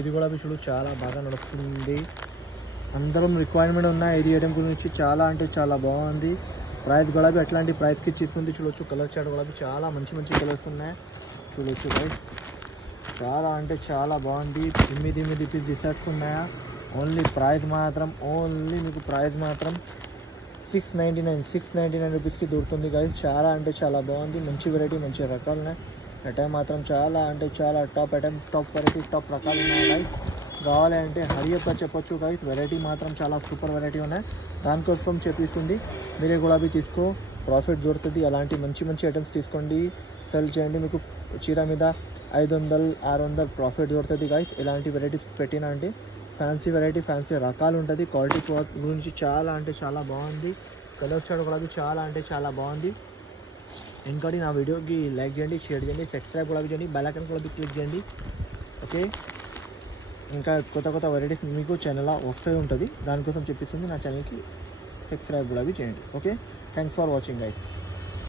ఇది కూడా చూడు చాలా బాగా నడుస్తుంది. అందరం రిక్వైర్మెంట్ ఉన్న ఇది ఐటమ్ గురించి చాలా అంటే చాలా బాగుంది. ప్రైస్ కూడా ఎట్లాంటి ప్రైస్కి ఇచ్చిస్తుంది చూడొచ్చు. కలర్ చార్ట్ కూడా చాలా మంచి మంచి కలర్స్ ఉన్నాయి చూడొచ్చు గైస్. చాలా అంటే చాలా బాగుంది. 9 పీస్ డిసర్ట్స్ ఉన్నాయా. ఓన్లీ మీకు ప్రైస్ మాత్రం 699 రూపీస్కి దొరుకుతుంది గైస్. చాలా అంటే చాలా బాగుంది. మంచి వెరైటీ మంచి రకాలు ఉన్నాయి. ఐటమ్ మాత్రం చాలా అంటే చాలా top item, top variety, top రకాలు ఉన్నాయి గైస్. కావాలి అంటే హరియప్గా చెప్పొచ్చు గైస్. వెరైటీ మాత్రం చాలా సూపర్ వెరైటీ ఉన్నాయి. దానికోసం చెప్పిస్తుంది. మీరే గులాబీ తీసుకో, ప్రాఫిట్ దొరుకుతుంది. అలాంటి మంచి మంచి ఐటమ్స్ తీసుకోండి, సెల్ చేయండి. మీకు చీర మీద 500-600 ప్రాఫిట్ దొరుకుతుంది గైస్. ఇలాంటి వెరైటీస్ పెట్టినా అంటే ఫ్యాన్సీ వెరైటీ, ఫ్యాన్సీ రకాలు ఉంటుంది. క్వాలిటీ గురించి చాలా అంటే చాలా బాగుంది. కలర్ చార్ట్ కూడా చాలా అంటే చాలా బాగుంది. ఇంకోటి నా వీడియోకి లైక్ చేయండి, షేర్ చేయండి, సబ్స్క్రైబ్ కూడా చేయండి, బెల్ ఐకాన్ కూడా క్లిక్ చేయండి. ఓకే, ఇంకా కొత్త వెరైటీస్ మీకు ఛానల్లో వస్తూ ఉంటుంది. దానికోసం చెప్పిస్తుంది. నా ఛానల్కి సబ్స్క్రైబ్ కూడా చేయండి. Okay, thanks for watching guys.